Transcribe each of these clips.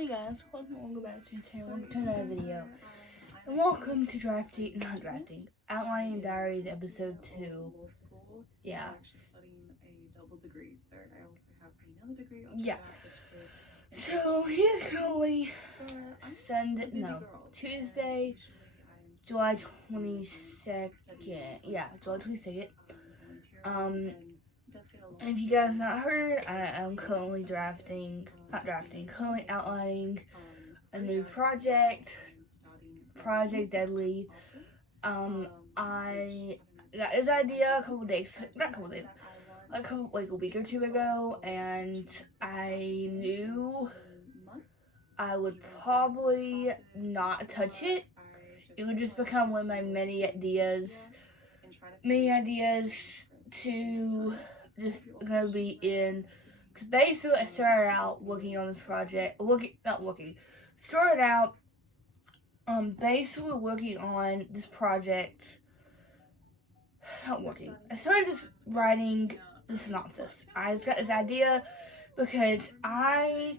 Hey guys, welcome back to the channel. Welcome to another video. And welcome to Outlining Diaries episode 2. Yeah. I'm actually studying a double degree, so I also have another degree on Yeah. that, So here's currently Tuesday, July 22nd. Yeah, July 22nd. If you guys not heard, I am currently currently outlining a new project, Project Deadly. I got this idea like a week or two ago, and I knew I would probably not touch it. It would just become one of my many ideas to just gonna be in. Cause basically, I started out working on this project. Started out basically working on this project. Not working. I started just writing the synopsis. I just got this idea because I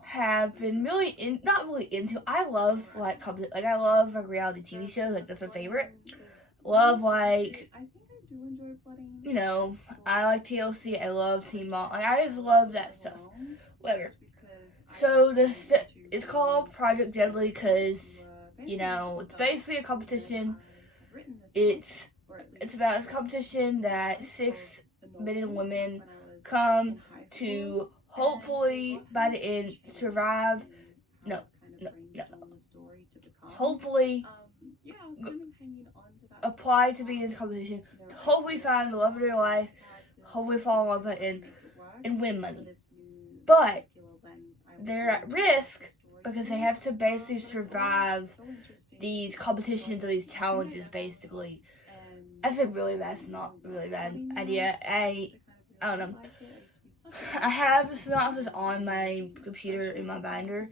have been not really into. I love I love reality TV shows. Like that's my favorite. Love I like TLC. I love Teen Mom. I just love that stuff. Whatever. So it's called Project Deadly because it's basically a competition. It's about a competition that 6 men and women come to hopefully by the end survive. Hopefully apply to be in this competition. To hopefully find the love of their life. Hopefully fall in love with it and win money. But they're at risk because they have to basically survive these competitions or these challenges, basically. That's a really bad idea. I don't know. I have the synopsis on my computer in my binder.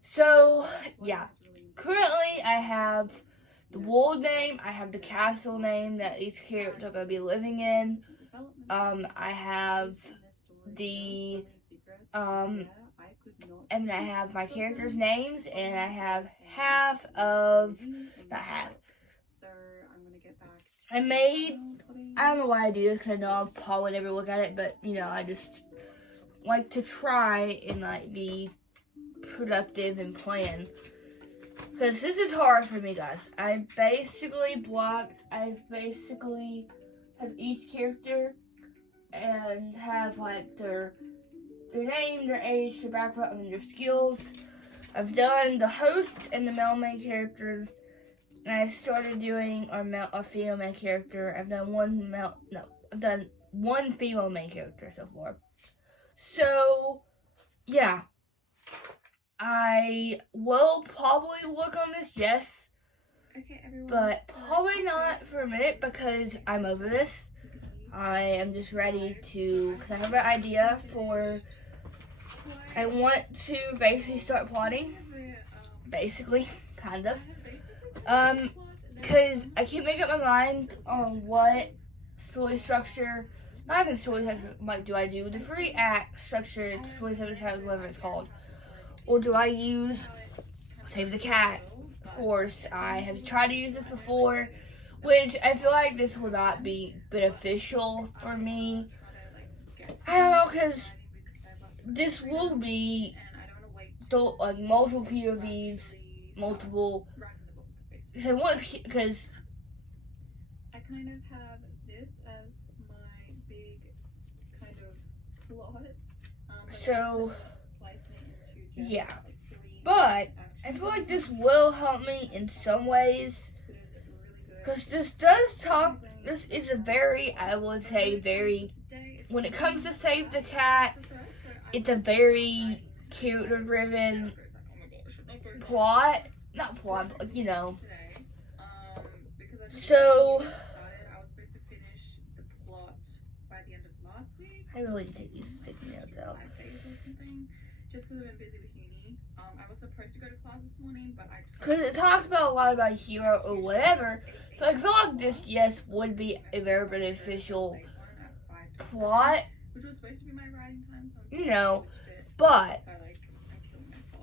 So, yeah. Currently, I have the world name. I have the castle name that each character are going to be living in. I have the, and I have my characters' names, and I have I don't know why I do this, because I know I'll probably never look at it, but, I just like to try and, be productive and plan. Because this is hard for me, guys. I basically have each character and have, their name, their age, their background, and their skills. I've done the host and the male main characters, and I started doing our female main character. I've done one female main character so far. So, yeah. I will probably look on this, yes. Okay, but probably not for a minute because I'm over this. I am just ready to, because I have an idea I want to basically start plotting. Basically, kind of. Because I can't make up my mind on what story structure, not even story structure, do I do? The 3-act structure, 27 chapters, whatever it's called. Or do I use Save the Cat? Of course, I have tried to use this before, which I feel like this will not be beneficial for me. I don't know, because this will be multiple POVs, because I kind of have this as my big kind of plot. So, yeah. But I feel like this will help me in some ways. Because this is a very, I would say, when it comes to Save the Cat, it's a very character-driven plot. Not plot, but, So, I really need to take these sticky notes out. Just because I've been busy with uni. I was supposed to go to class this morning, but because it talks about a lot about hero or whatever. So I feel like this, yes, would be a very beneficial plot. Which was supposed to be my writing time. But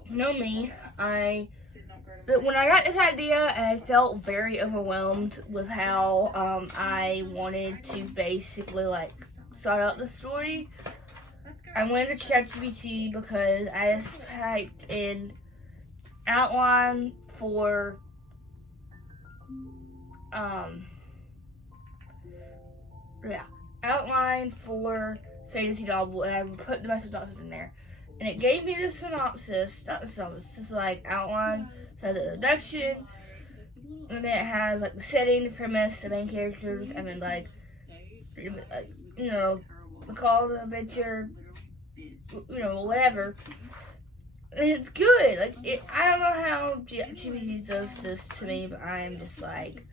know me, when I got this idea, I felt very overwhelmed with how I wanted to basically like start out the story. I went to ChatGPT because I just typed in outline for outline for fantasy novel, and I put the message synopsis in there, and it gave me the synopsis. Not the synopsis, just like outline. So the introduction, and then it has like the setting, the premise, the main characters, and then like the call to adventure, whatever. And it's good. Like I don't know how GPT does this to me, but I am just like.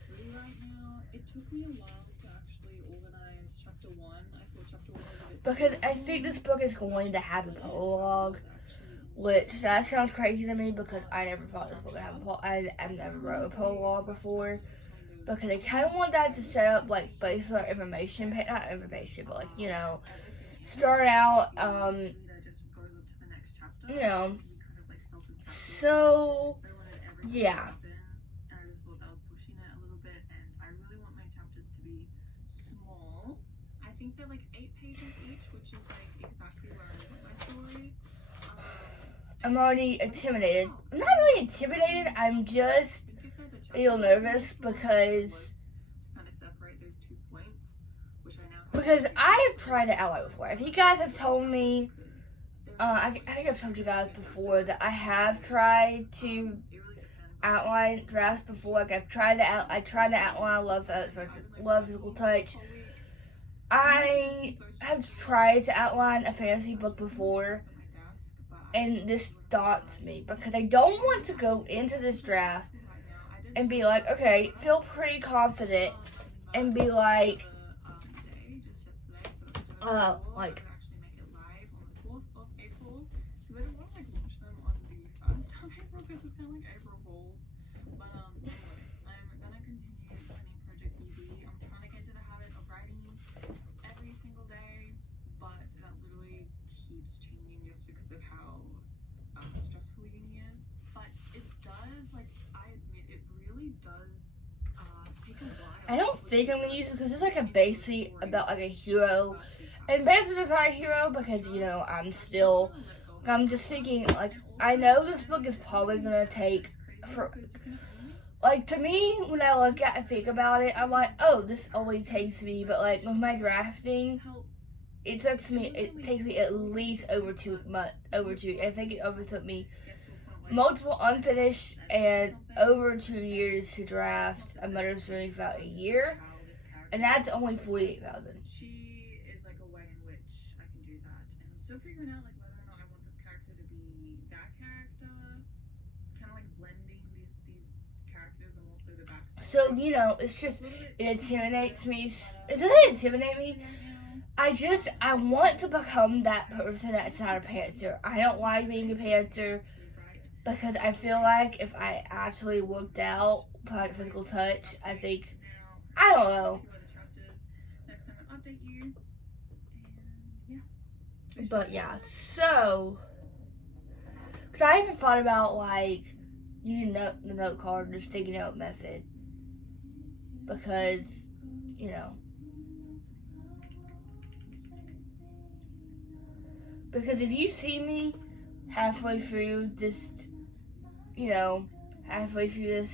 Because I think this book is going to have a prologue, which that sounds crazy to me because I never thought this book would have a prologue. I've never wrote a prologue before. Because I kind of want that to set up like basic information, not information, but like, start out, so, yeah. I'm already intimidated. I'm not really intimidated, I'm just a little nervous because I have tried to outline before. If you guys have told me, I think I've told you guys before that I have tried to outline drafts before. Like I tried to outline Love Physical Touch. I have tried to outline a fantasy book before, and this daunts me because I don't want to go into this draft and be like, okay, feel pretty confident, and be like, like. I don't think I'm gonna use it because it's like a basic about like a hero, and basically it's not a hero because I'm just thinking like I know this book is probably gonna take for like to me when I look at and think about it, I'm like, oh, this only takes me, but like with my drafting, it takes me at least over 2 months. I think it overtook me multiple unfinished and over 2 years to draft a Mother's Journey for about a year, and that's only 48,000. So it's just it intimidates me. It doesn't intimidate me. I want to become that person that's not a pantser. I don't like being a pantser. Because I feel like if I actually worked out Product Physical Touch, I don't know. But yeah, so, because I even thought about like using the note card, the sticky note method. Because, because if you see me halfway through this, halfway through this,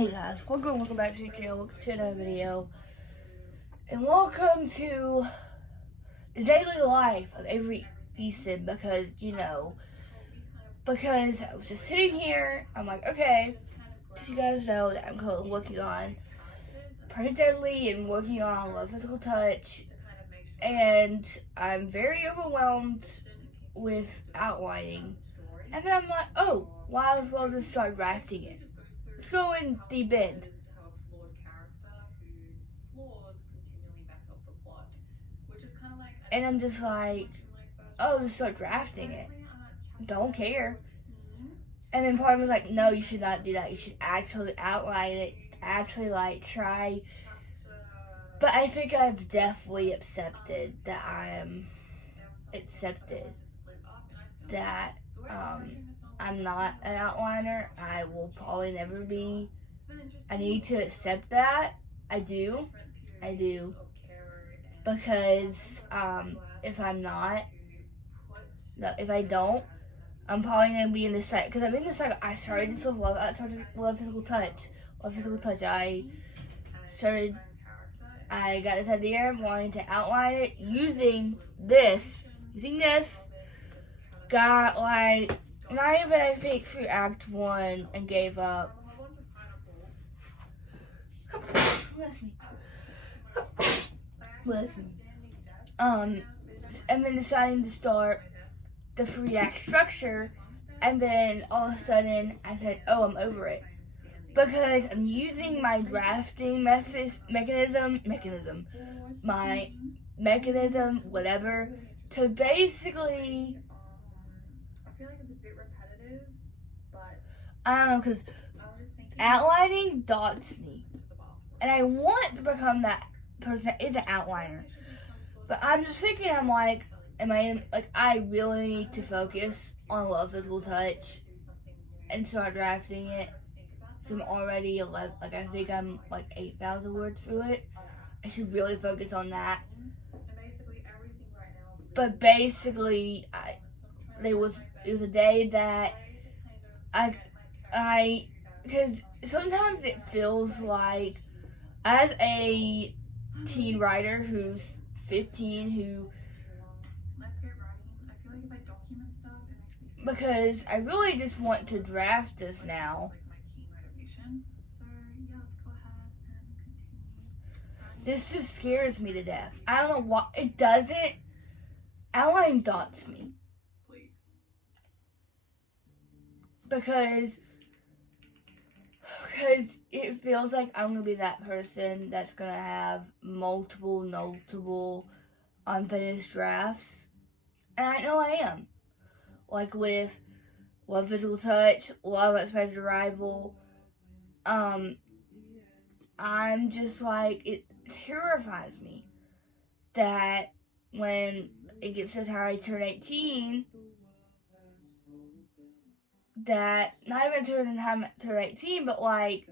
Hey guys, welcome back to the channel, welcome to another video, and welcome to the daily life of every Ethan, because, because I was just sitting here, I'm like, okay, because you guys know that I'm currently working on Project Deadly and working on Love Physical Touch, and I'm very overwhelmed with outlining, and then I'm like, oh, might as well just start drafting it. Let's go in deep end. And I'm just like, oh, just start drafting it. Don't care. And then part of me was like, no, you should not do that. You should actually outline it. Actually, like, try. But I think I've definitely accepted that that I'm not an outliner. I will probably never be. I need to accept that. I do. Because if I'm not, if I don't, I'm probably gonna be in the cycle. Because I'm in the cycle. I started this with love. I started Love Physical Touch. I got this idea, wanting to outline it using this. Got like not even I think through Act 1 and gave up. Listen. And then deciding to start the 3-act structure, and then all of a sudden I said, oh, I'm over it. Because I'm using my drafting mechanism, whatever, to basically, I don't know, because outlining daunts me. And I want to become that person that is an outliner. But I'm just thinking, I'm like, I really need to focus on Love Physical Touch and start drafting it. So I'm already 11, I think I'm like 8,000 words through it. I should really focus on that. But basically, it was a day that because sometimes it feels like, as a teen writer who's 15, because I really just want to draft this now. This just scares me to death. I don't know why. It doesn't. Outline daunts me. Because it feels like I'm going to be that person that's going to have multiple notable unfinished drafts. And I know I am. Like with Love Physical Touch, Love Unexpected Arrival. I'm just like, it terrifies me that when it gets to the time I turn 18, that not even turn 18, but like,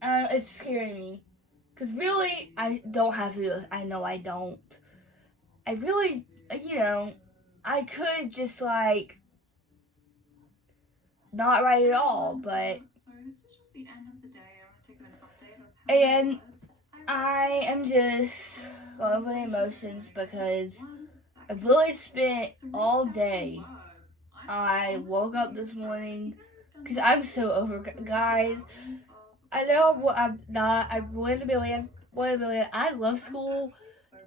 it's scaring me. Because really, I don't have to do this. I know I don't. I really, I could just like not write at all, but and I am just going with emotions because I've really spent all day. I woke up this morning because I'm so over, guys. I know I'm not. I'm 1 million. I love school.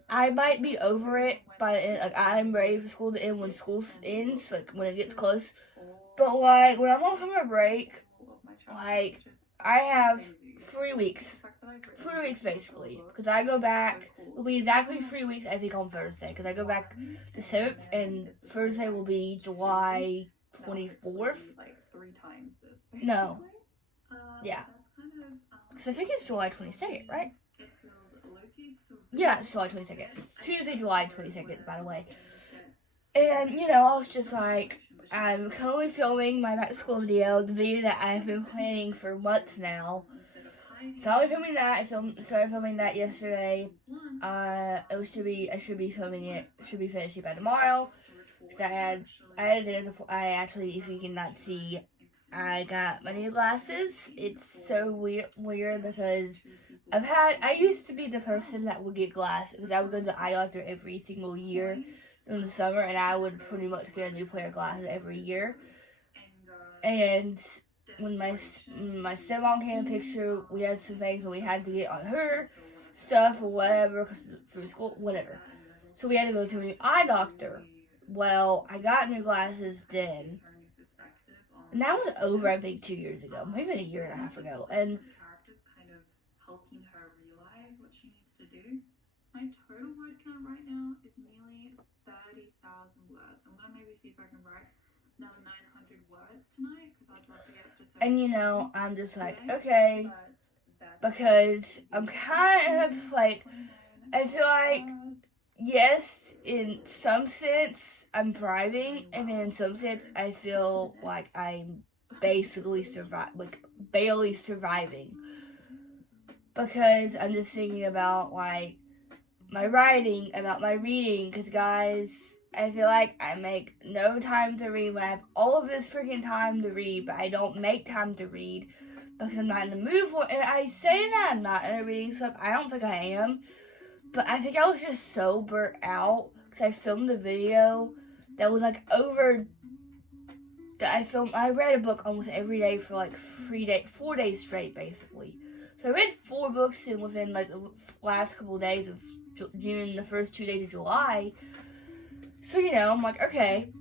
I might be over it, but I'm ready for school to end when school ends, like when it gets close. But like when I'm on summer break, like I have 3 weeks. 3 weeks basically, because I go back. It'll be exactly 3 weeks, I think, on Thursday, because I go back the 7th, and Thursday will be July 24th. No. Yeah. Because I think it's July 22nd, right? Yeah, it's July 22nd. It's Tuesday, July 22nd, by the way. And, I was just like, I'm currently filming my back to school video, the video that I've been planning for months now. Started filming that. I started filming that yesterday. I should be filming it. Should be finishing by tomorrow. Cause I actually, if you cannot see, I got my new glasses. It's so weird because I used to be the person that would get glasses because I would go to the eye doctor every single year in the summer, and I would pretty much get a new pair of glasses every year. And when my stepmom came in the picture, we had some things that we had to get on her stuff or whatever, cause for school, whatever. So we had to go to a new eye doctor. Well, I got new glasses then, and that was over, I think, 2 years ago, maybe a year and a half ago. And helping her realize what she needs to do. My total word count right now is nearly 30,000 words. I'm gonna maybe see if I can write another 900 words tonight because I'd love to get up to 30. And you know, I'm just like, okay, because I'm kind of like, I feel like, yes, in some sense, I'm thriving, and then in some sense, I feel like I'm basically barely surviving. Because I'm just thinking about, like, my writing, about my reading, because, guys, I feel like I make no time to read when I have all of this freaking time to read, but I don't make time to read because I'm not in the mood for it. And I say that I'm not in a reading slump. I don't think I am, but I think I was just so burnt out because I filmed a video that was, like, I read a book almost every day for, like, 4 days straight, basically. So I read 4 books within, like, the last couple of days of June, the first 2 days of July. So, you know, I'm like, okay,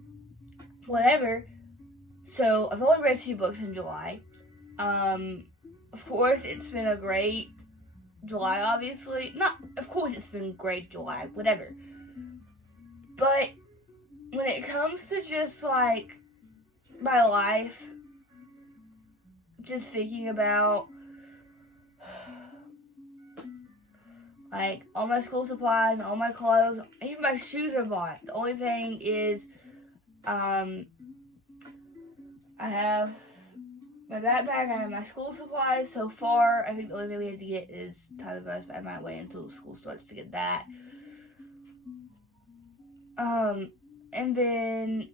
whatever. So I've only read 2 books in July. Of course, it's been a great July, obviously. Of course it's been great July, whatever. But when it comes to just, like, my life, just thinking about, like, all my school supplies, all my clothes, even my shoes are bought. The only thing is, I have my backpack, I have my school supplies. So far, I think the only thing we have to get is Tyler Bus, but I might wait until school starts to get that. And then,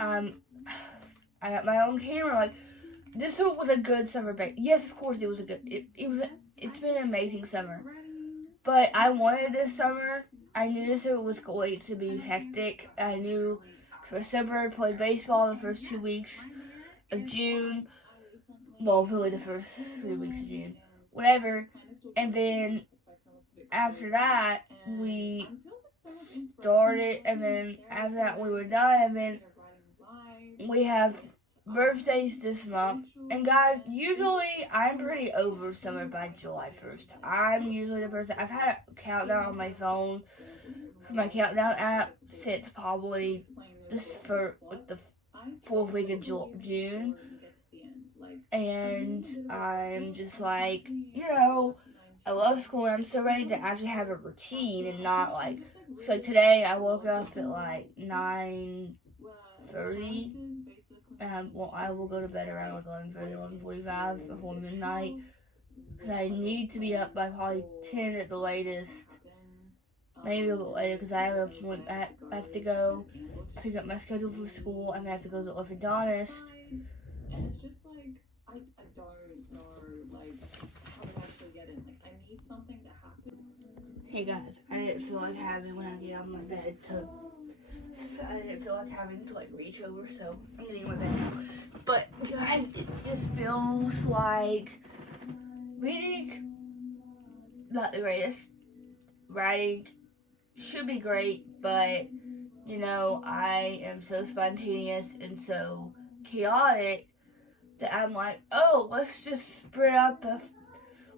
I got my own camera. Like, this was a good summer break. Yes, of course, it was a good, it's been an amazing summer. But I wanted this summer. I knew this summer was going to be hectic. I knew for summer I played baseball the first 2 weeks of June. Well, really the first 3 weeks of June. Whatever. And then after that, we started, and then after that we were done, and then we have birthdays this month. And guys, usually I'm pretty over summer by July 1st. I'm usually the person, I've had a countdown on my phone for my countdown app since probably the 4th week of June. And I'm just like, you know, I love school, and I'm so ready to actually have a routine and not like, so like today I woke up at like 9:30. Well, I will go to bed around like 11:30, 11:45 before midnight. Because I need to be up by probably 10 at the latest. Maybe a little bit later because I have an appointment. I have to go pick up my schedule for school, and I have to go to the orthodontist. And it's just like, I don't know, like, how to actually get in. Like, I need something to happen. Hey guys, I didn't feel like having when I get out of my bed I didn't feel like having to like reach over, so I'm getting in my bed now. But guys, it just feels like reading not the greatest. Writing should be great, but you know, I am so spontaneous and so chaotic that I'm like, oh, let's just spread up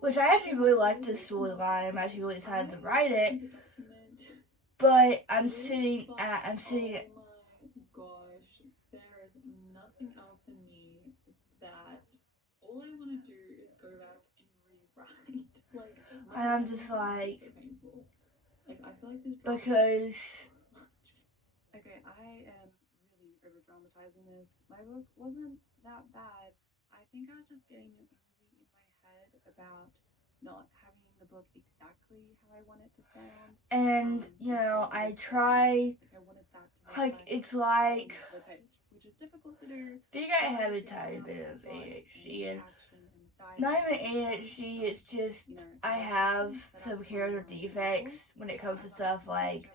which I actually really like this storyline. I'm actually really excited to write it. But I'm sitting at Oh my gosh, there is nothing else in me that all I want to do is go back and rewrite. Like, and I'm just like, painful. Like, I feel like this because Okay, I am really over dramatizing this. My book wasn't that bad. I think I was just getting really in my head about not having the book exactly how I want it to sound. and you know, I try Like I wanted that to like it's like the page, which is difficult to think I have a tiny bit of ADHD, and not even ADHD, it's just I have some character defects when it comes to stuff like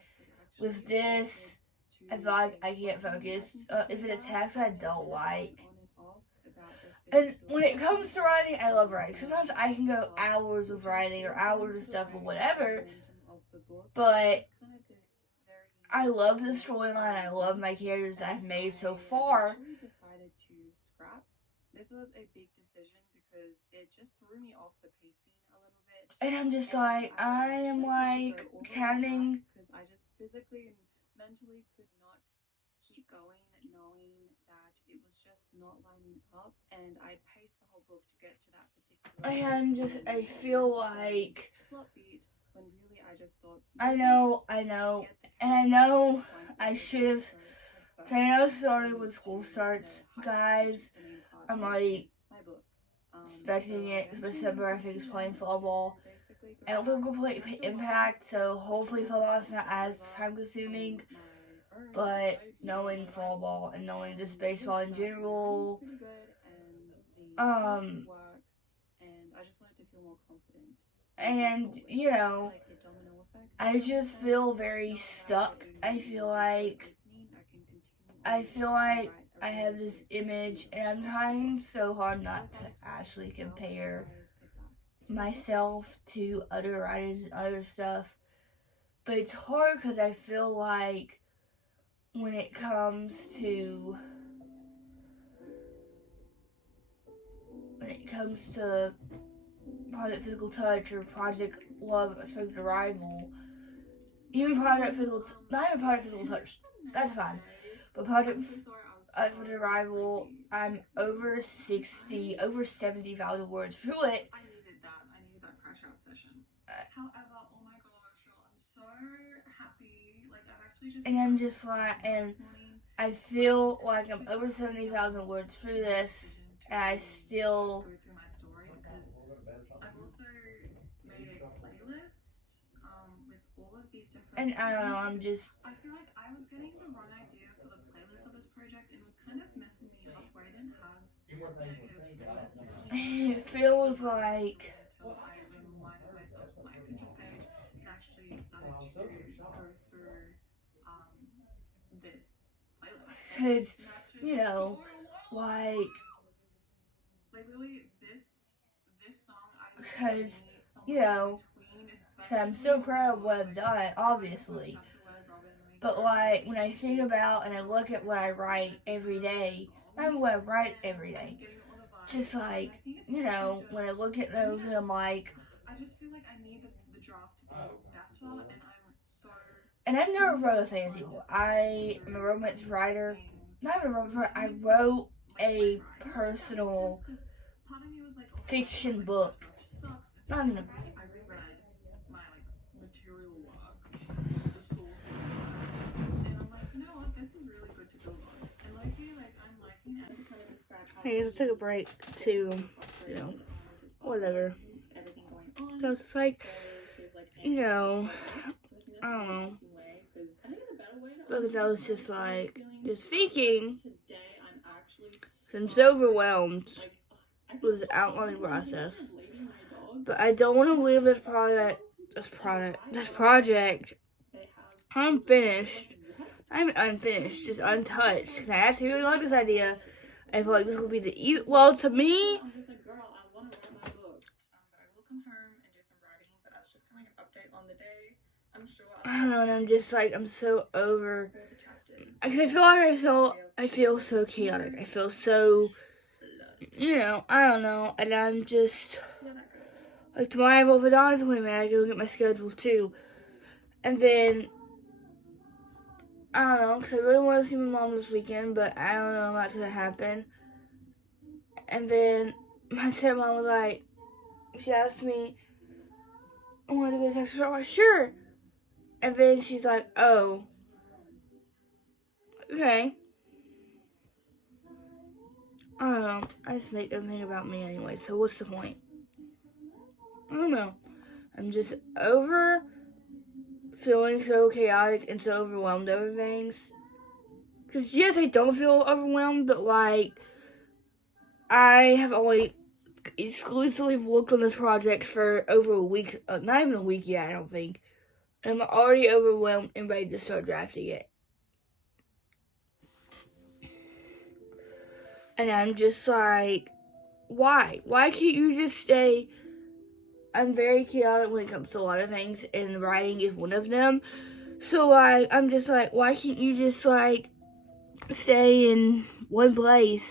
with this. I feel like I can't focus. If it's a task I don't like. And when it comes to writing, I love writing. Sometimes I can go hours of writing or hours of stuff or whatever. But I love the storyline. I love my characters I've made so far. Decided to scrap. This was a big decision because it just threw me off the pacing a little bit. And I'm just like, I am like counting. Because I just physically and mentally could not keep going, knowing that it was just not lining up, and I paced the whole book to get to that particular. I feel like. Plot beat when really I just thought. I know, and I know I should have. I know started when school starts, guys. I'm like expecting it. It's December. I think it's playing fall ball. I don't think we'll play Impact, so hopefully fall ball is not as time consuming. But knowing fall ball and knowing just baseball in general, and you know, I just feel very stuck. I feel like I have this image, and I'm trying so hard not to actually compare myself to other writers and other stuff. But it's hard because I feel like when it comes to Project Physical Touch or Project Love Expected Arrival, even not even Project Physical Touch, that's fine. But Project Expected Arrival, I'm over 70,000 words through it. I needed that crash out session. However, oh my gosh, I'm so happy. Like, I've actually just. And I'm just like, and I feel like I'm over 70,000 words through this, and I still. Go through my story because I've also made a playlist with all of these different. And I don't know, I'm just. I feel like I was getting the wrong idea for the playlist of this project, and it was kind of messing me up where I didn't have. It feels like. Until I reminded myself on my Pinterest page and actually started to go through this playlist. Because, you know, like really this song because, you know, so I'm so proud of what I've done, obviously. But like when I think about and I look at what I write every day, not what I write every day, just like, you know, when I look at those and I'm like, I just feel like I need the draft to be better, and I'm so. And I've never wrote a fantasy book. I am a romance writer. Not even a romance writer. I wrote a personal fiction book. Not even a. I reread my material work, the source, and I'm like, you know what, this is really good to build on. And I'm liking it. To kind of describe how. Hey, let's take a break to, you know, whatever. Because it's like, you know, I don't know. Because I was just like, just speaking. I'm so overwhelmed with the outlining process. But I don't want to leave this project unfinished. I'm unfinished, just untouched. Because I actually really like this idea. I feel like this will be well, to me. I don't know, and I'm just like, I'm so over. Because I feel like I feel so chaotic. I feel so, you know, I don't know. And I'm just, like, tomorrow I have over Donna's appointment. I go get my schedule too. And then, I don't know, because I really want to see my mom this weekend, but I don't know if that's going to happen. And then my stepmom was like, she asked me, I wanted to go to Texas. I'm like, sure. And then she's like, oh, okay. I don't know. I just make everything about me anyway, so what's the point? I don't know. I'm just feeling so chaotic and so overwhelmed over things. Because yes, I don't feel overwhelmed, but like, I have only exclusively worked on this project for over a week, not even a week yet, I don't think. And I'm already overwhelmed and ready to start drafting it. And I'm just like, why? Why can't you just stay? I'm very chaotic when it comes to a lot of things, and writing is one of them. So like, I'm just like, why can't you just like stay in one place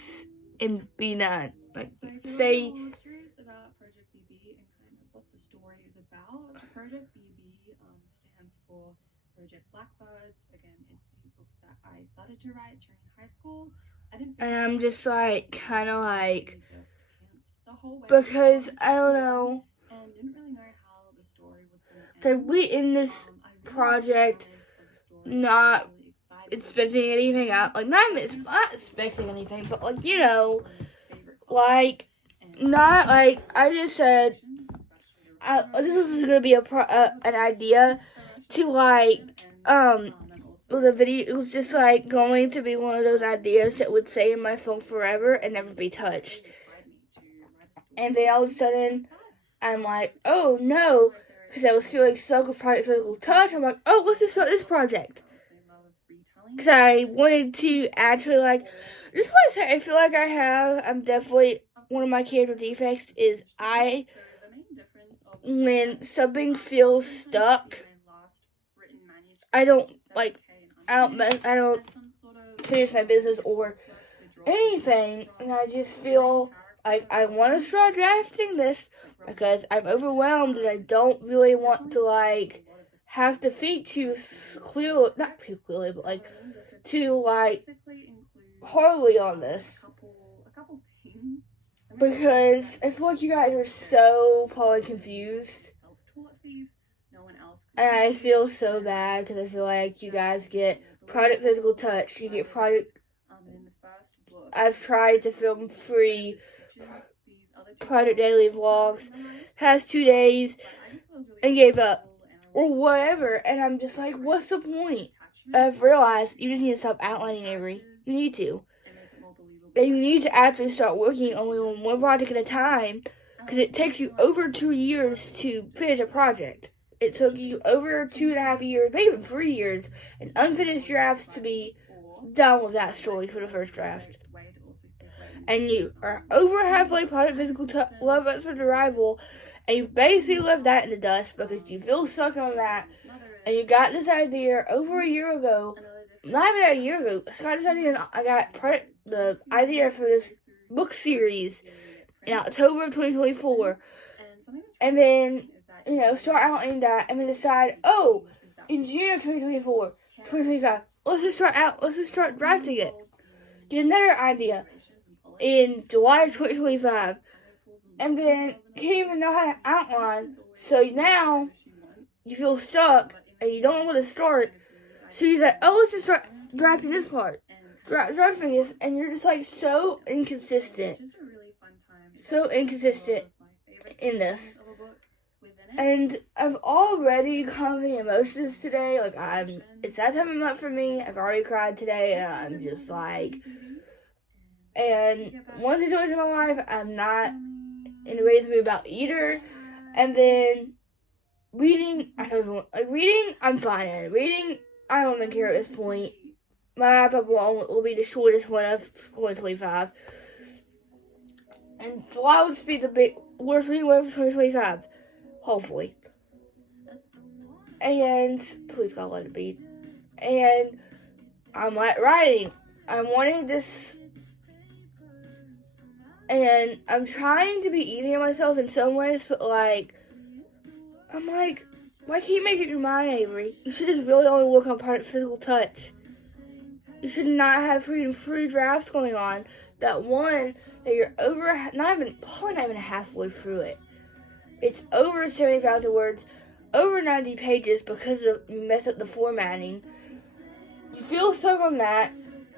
and be done? Like, So if stay. you're curious about Project BB and kind of what the story is about, Project BB stands for Project Blackbirds. Again, it's a book that I started to write during high school. I didn't And finish I'm it. just like, kind of like, Just pantsed the whole way because around I don't know. and didn't really know how the story was going to So end. we in this I really project, liked the premise of the story. not Really excited expecting anything out. Like, not expecting anything, but like, you know, like, not like, I just said, this is gonna be an idea to like, it was a video, it was just like going to be one of those ideas that would stay in my phone forever and never be touched. And then all of a sudden, I'm like, oh no, because I was feeling stuck with Project Physical Touch. I'm like, oh, let's just start this project. Because I wanted to actually, like, just want to say, I feel like I'm definitely, one of my character defects is when something feels stuck, I don't finish my business or anything, and I just feel like I want to start drafting this because I'm overwhelmed and I don't really want to, like, have to think too clearly, not too clearly, but, like, too, like, horribly on this. Because I feel like you guys are so probably confused. And I feel so bad because I feel like you guys get Project Physical Touch, you get Project... I've tried to film free Project Daily Vlogs, past 2 days, and gave up. Or whatever, and I'm just like, what's the point? I've realized you just need to stop outlining, Avery. You need to. And you need to actually start working only on one project at a time, because it takes you over 2 years to finish a project. It took you over 2.5 years, maybe even 3 years, and unfinished drafts to be done with that story for the first draft. And you are over halfway Project Physical Love Expert Arrival, and you basically left that in the dust because you feel stuck on that, and you got this idea over a year ago, not even a year ago, I got the idea for this book series in October of 2024, and then, you know, start outlining that, and then decide, oh, in June of 2025, let's just start drafting it. Get another idea in July of 2025, and then can't even know how to outline, so now you feel stuck, and you don't know where to start, so you're like, oh, let's just start drafting this part, drafting this, and you're just like so inconsistent in this. And I'm already having emotions today, like, it's that time of month for me, I've already cried today, and I'm just like, and one situation in my life, I'm not in the greatest mood about either, and then reading, I'm fine in. Reading, I don't even care at this point. My wrap-up will be the shortest one of 2025, and July will just be the worst reading one of 2025. Hopefully. And please God let it be. And I'm like writing. I'm wanting this, and I'm trying to be easy on myself in some ways, but like, I'm like, why can't you make it your mind, Avery? You should just really only work on Project Physical Touch. You should not have free drafts going on. That one that you're probably not even halfway through it. It's over 70,000 words, over 90 pages because you mess up the formatting. You feel stuck on that,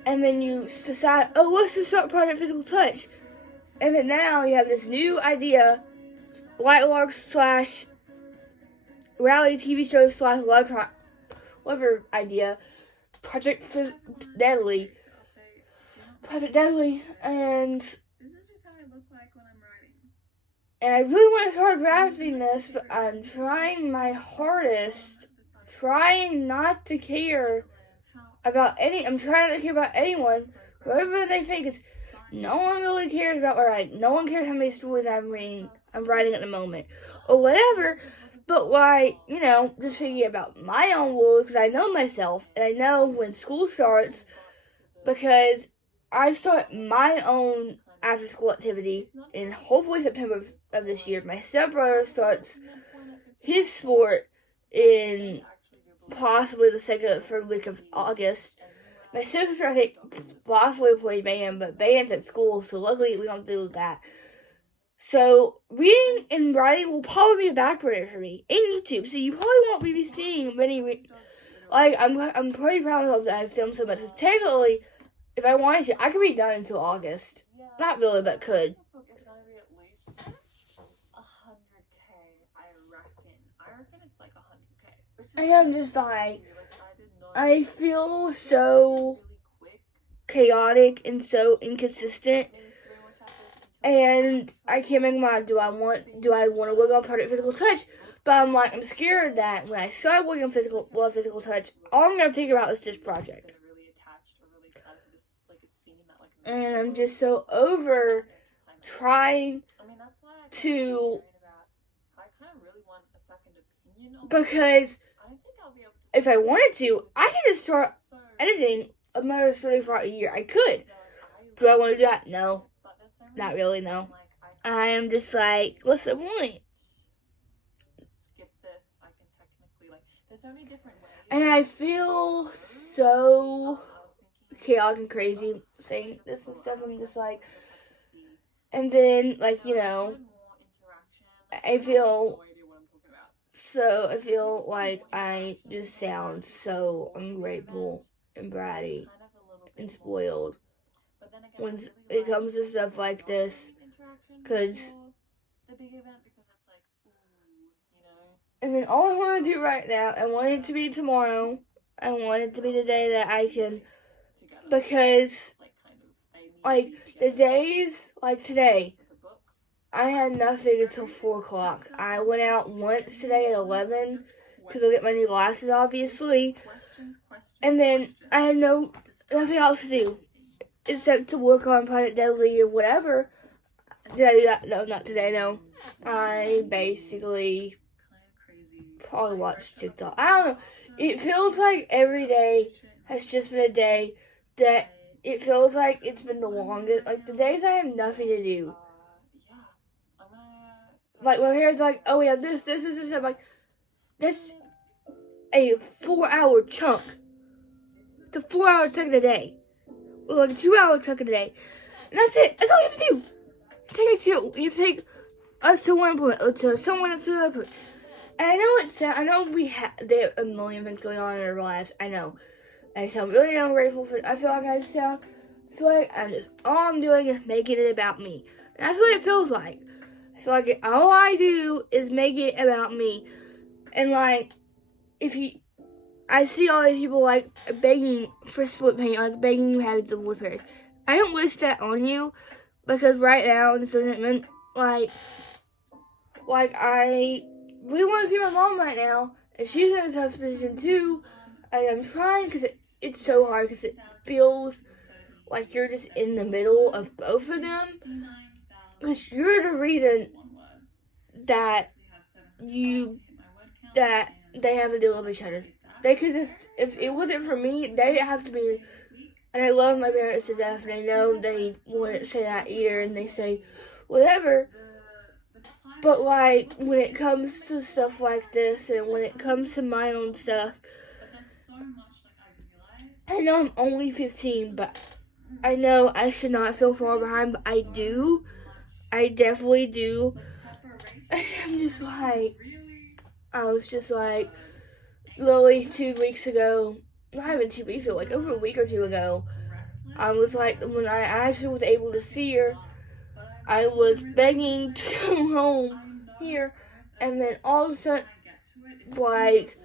and then you decide, oh, let's just start Project Physical Touch. And then now you have this new idea, Light Larks / reality TV show / lover idea, Project Deadly, and This is just how I look like when I'm writing. I really want to start drafting this, but I'm trying my hardest, trying not to care about I'm trying not to care about anyone, whatever they think. Is no one really cares about what I write. No one cares how many stories I'm writing at the moment, or whatever. But like, just thinking about my own rules, because I know myself, and I know when school starts, because I start my own after school activity in hopefully September of this year. My stepbrother starts his sport in possibly the second or third week of August. My sister, I think, possibly play band, but band's at school, so luckily we don't do that. So reading and writing will probably be a back burner for me in YouTube. So you probably won't be seeing many. I'm pretty proud of myself that I filmed so much. Because technically, if I wanted to, I could be done until August. Not really, but could. It's gonna be at least 100K, I reckon it's like 100K. And I'm just like, I feel so chaotic and so inconsistent. And I can't make my mind. Do I want to work on Project Physical Touch? But I'm scared that when I start working on Physical Touch, all I'm gonna figure out is this project. And I'm just so over trying to, because if I wanted to, I could just start editing another story for a year. I could. Do I want to do that? No. Not really, no. I am just like, what's the point? And I feel so chaotic and crazy saying this and stuff. I'm just like, and then, like, I feel like I just sound so ungrateful and bratty and spoiled when it comes to stuff like this, because and then all I want to do right now, I want it to be tomorrow, I want it to be the day that I can, because like the days like today, I had nothing until 4 o'clock. I went out once today at 11 to go get my new glasses, obviously, and then I had nothing else to do except to work on Project Deadly or whatever. Did I do that? No, not today, no. I basically probably watched TikTok. I don't know. It feels like every day has just been a day that it feels like it's been the longest. Like the days I have nothing to do. Like my parents like, oh, we have this. I'm like, that's a 4-hour chunk. It's a 4-hour chunk of the day. Or like a 2-hour chunk of the day. And that's it. That's all you have to do. You have to take us to one point, or to someone else to another point. And I know it's sad. I know there are a million things going on in our lives. I know. I sound really ungrateful for it. I feel like all I'm doing is making it about me. And that's what it feels like. I feel like all I do is make it about me. And like, I see all these people like begging for split payment, like begging you have divorce papers. I don't wish that on you, because right now in this moment, like I really want to see my mom right now, and she's in a tough position too. And I'm trying, because it's so hard, because it feels like you're just in the middle of both of them, because you're the reason that they have to deal with each other. They could just, if it wasn't for me, they'd have to be, and I love my parents to death, and I know they wouldn't say that either, and they say whatever, but like, when it comes to stuff like this, and when it comes to my own stuff, I know I'm only 15, but I know I should not feel far behind, but I do. I definitely do. And I'm just like, I was just like, literally 2 weeks ago, not even 2 weeks ago, like over a week or two ago, I was like, when I actually was able to see her, I was begging to come home here, and then all of a sudden, like,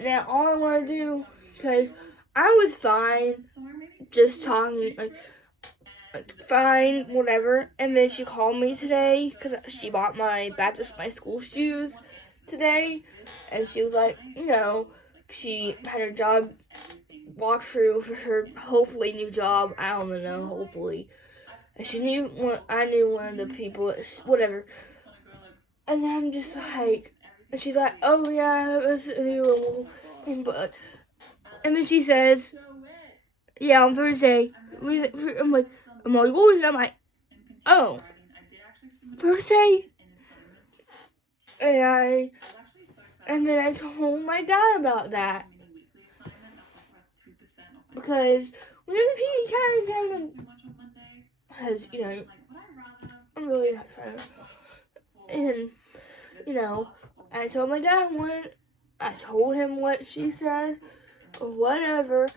now all I want to do because I was fine just talking, like fine, whatever. And then she called me today because she bought my school shoes today, and she was like, she had her job walkthrough for her hopefully new job. I don't know, hopefully. And I knew one of the people, whatever. And I'm just like, and she's like, oh yeah, it was new, but, and then she says, yeah, on Thursday. I'm like, what was it? I'm like, oh, Thursday? And then I told my dad about that. Because when the PD kind of has, I'm really not trying to. And, I told my dad I told him what she said, or whatever.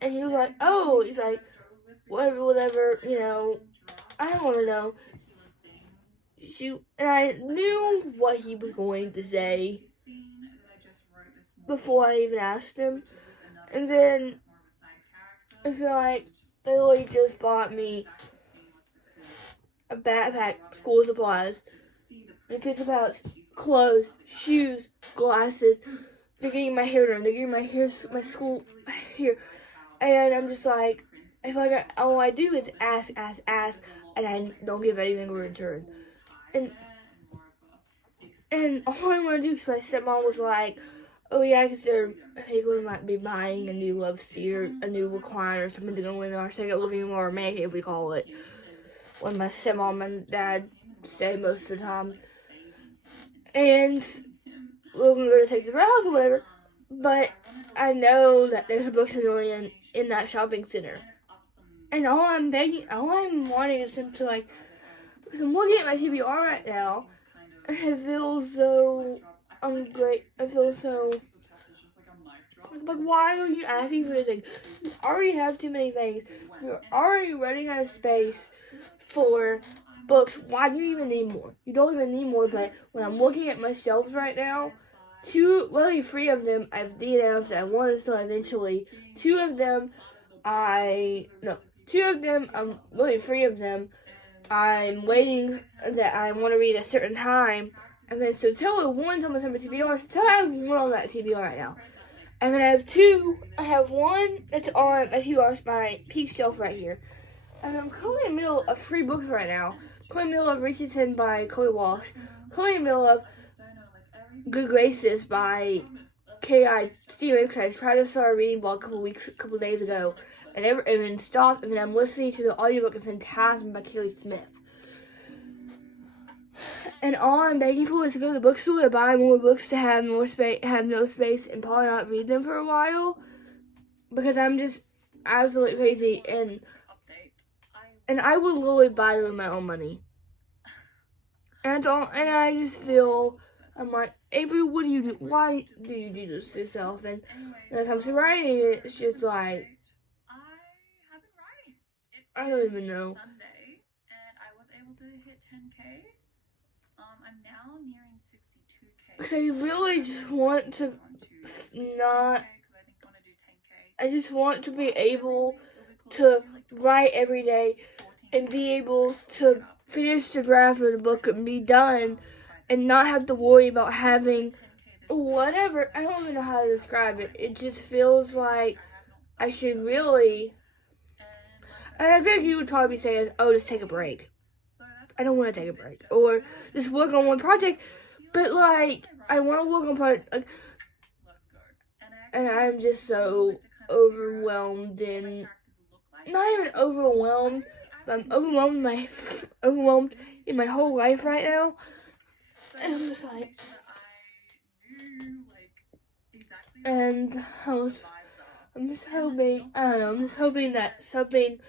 And he was like, oh, he's like, whatever, I don't want to know. And I knew what he was going to say before I even asked him. And then I feel like they literally just bought me a backpack, school supplies, and pizza pouch, clothes, shoes, glasses. They're getting my hair done. They're getting my school hair. And I'm just like, I feel like all I do is ask, and I don't give anything in return. And all I want to do, because my stepmom was like, oh yeah, because they might be buying a new love seat or a new recliner or something to go in our second living room or man cave, we call it. When my stepmom and dad say most of the time. And we're going to take the house or whatever. But I know that there's a Books A Million in that shopping center. And all I'm wanting is him to, like, because I'm looking at my TBR right now, and I feel so ungrateful. I feel so, like, why are you asking for this thing? You already have too many things. You're already running out of space for books. Why do you even need more? You don't even need more, but when I'm looking at my shelves right now, three of them I've DNF'd and I want to start eventually. Two of them, three of them, I'm waiting that I want to read a certain time. And then, so totally one's on my TBR, so totally I have one on that TBR right now. And then I have two. I have one that's on my TBR, my peak shelf right here. And I'm currently in the middle of 3 books right now. Currently in the middle of Reaching 10 by Chloe Walsh. Currently in the middle of Good Graces by K.I. Stevens. I tried to start reading a couple days ago. And then stopped, and then I'm listening to the audiobook of Phantasm by Kaylee Smith. And all I'm begging for is to go to the bookstore to buy more books to have no space, and probably not read them for a while. Because I'm just absolutely crazy, and I would literally buy them with my own money. And I just feel, I'm like, Avery, what do you do? Why do you do this to yourself? And when it comes to writing, it's just like, I don't even know. Sunday, and I was able to hit 10K. I'm now nearing 62K. Because I really just want to I just want to be able to write every day and be able to finish the draft of the book and be done and not have to worry about having whatever. I don't even know how to describe it. It just feels like I should really. And I think you would probably say, oh, just take a break. I don't want to take a break. Or just work on one project. But, like, I want to work on project. Like, and I'm just so overwhelmed and not even overwhelmed, but I'm overwhelmed in my whole life right now. And I'm just like, and I'm just hoping, I'm just hoping that something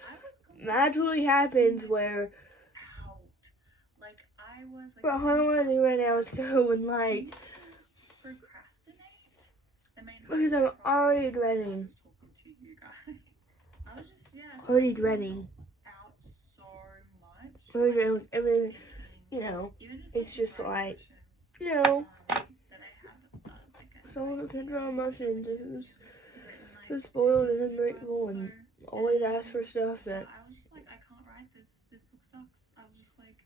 magically happens where what I want to do right now is go and, like, because I'm already dreading. Everything, it's just like, someone who can control emotions, so spoiled and ungrateful and always ask for stuff that, I was just like, I can't write this. This book sucks. I was just like,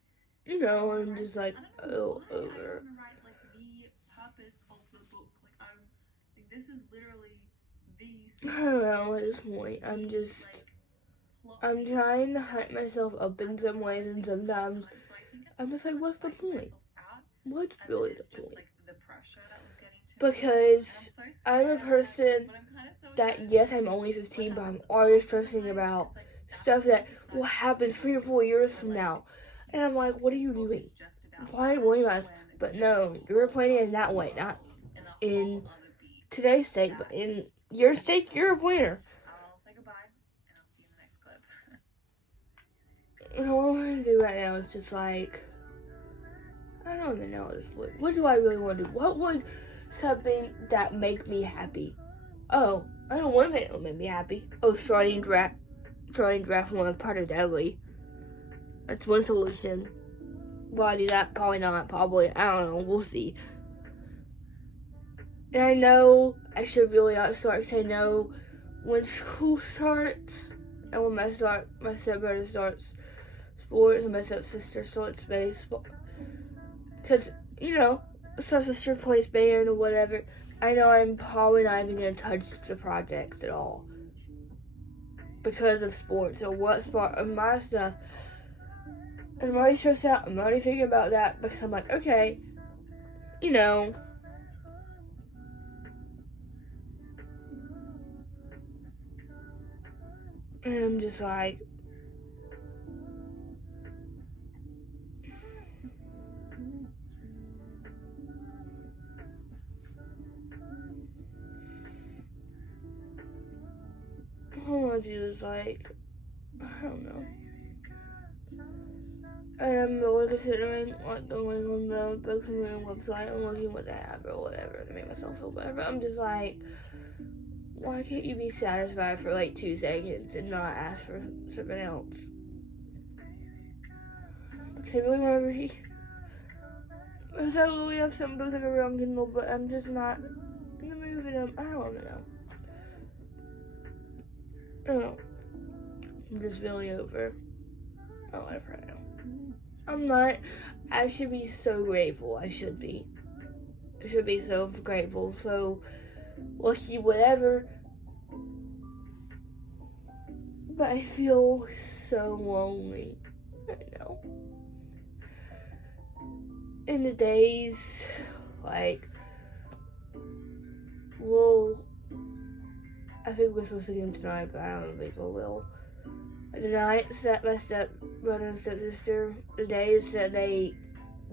you know, I'm just like, I don't know oh, why I over. want to write like the purpose of the book. Like this is literally the. I don't know, at this point, I'm trying to hype myself up in some ways, and sometimes I'm just like, what's the point? What's really the point? Because I'm a person that, yes, I'm only 15, but I'm always stressing about stuff that will happen 3 or 4 years from now. And I'm like, what are you doing? Why are you worrying about this? But no, you're playing it in that way, not in today's state, but in your state, you're a pointer. I'll say goodbye, and I'll see you in the next clip. And all I want to do right now is just like, I don't even know at this point. What do I really want to do? What would something that make me happy? Oh, I don't want to make me happy. Oh, starting draft one of Part of Deadly. That's one solution. Will I do that? Probably not. Probably. I don't know. We'll see. And I know I should really not start because I know when school starts and when my stepbrother starts sports and my stepsister starts baseball. Because, you know, stepsister plays band or whatever. I know I'm probably not even going to touch the projects at all. Because of sports or what sport or my stuff. And I'm already stressed out. I'm already thinking about that because I'm like, okay, you know. And I'm just like, all I want to do is like, I don't know. I'm really considering like going on the Books and Room website and looking what they have or whatever to make myself feel better. But I'm just like, why can't you be satisfied for like 2 seconds and not ask for something else? Because I really want to read. Because I really have some books that are on Kindle, but I'm just not in the mood for them. I don't know. I don't know. I'm just really over my life right now. I'm not. I should be so grateful. I should be so grateful, so lucky, whatever. But I feel so lonely right now. In the days, like, well, I think we're supposed to get him tonight, but I don't think we will. The nights that my stepbrother and stepsister, the days that the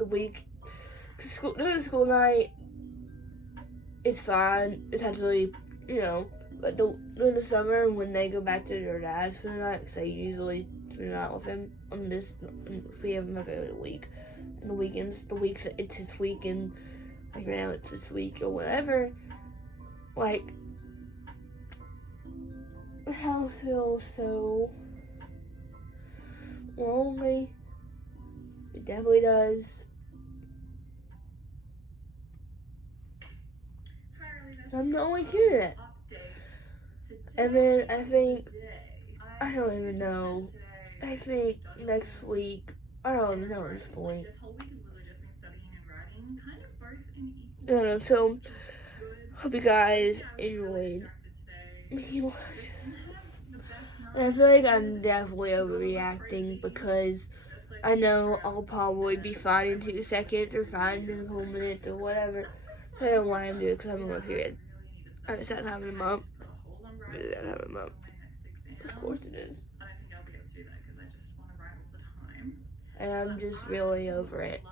week, during the school night, it's fine. It's actually, you know, but during the summer when they go back to their dad's for the night, because they usually spend the night with him on this, we have him every week. And the weekends, the weeks that it's his week, and like right now it's his week or whatever, like, the house feels so lonely. It definitely does. I'm the only kid. And then I think, I don't even know. I think next week, I don't even know at this point. I don't know, so hope you guys enjoyed me watching. And I feel like I'm definitely overreacting because I know I'll probably be fine in 2 seconds or fine in a couple minutes or whatever. I don't know why I'm doing it because I'm on my period. It's that time of the month. It's that time of the month. Of course it is. And I'm just really over it.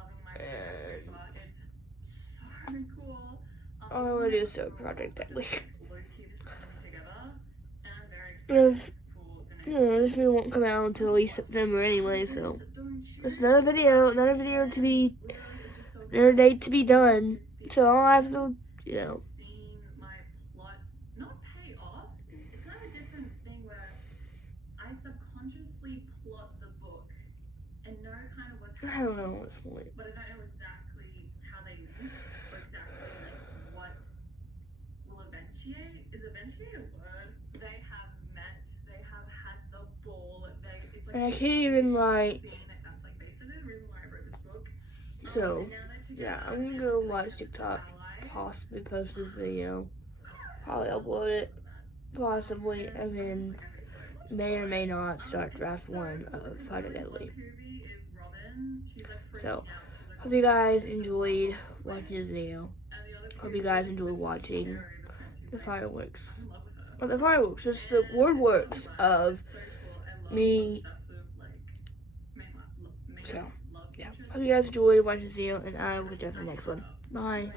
And all I want to do is do a project that week. This video won't come out until at least September anyway, so it's another video to be, another date to be done. So I'll have to, you know. I don't know at this point. But I don't know exactly how they link or exactly like what will eventually Eventuate is eventuate a word? They have met. They have had the ball. It's like And I can't even like. scene that's like based on the reason why I wrote this book. So And now they're together. yeah, I'm gonna go watch TikTok. Possibly post this video. Probably upload it. Possibly, and then may or may not start draft 1 of Fight or Deadly. So, hope you guys enjoyed watching this video. Hope you guys enjoyed watching the fireworks. Not the fireworks, just the word works of me. So, yeah. Hope you guys enjoyed watching this video, and I will catch you on the next one. Bye.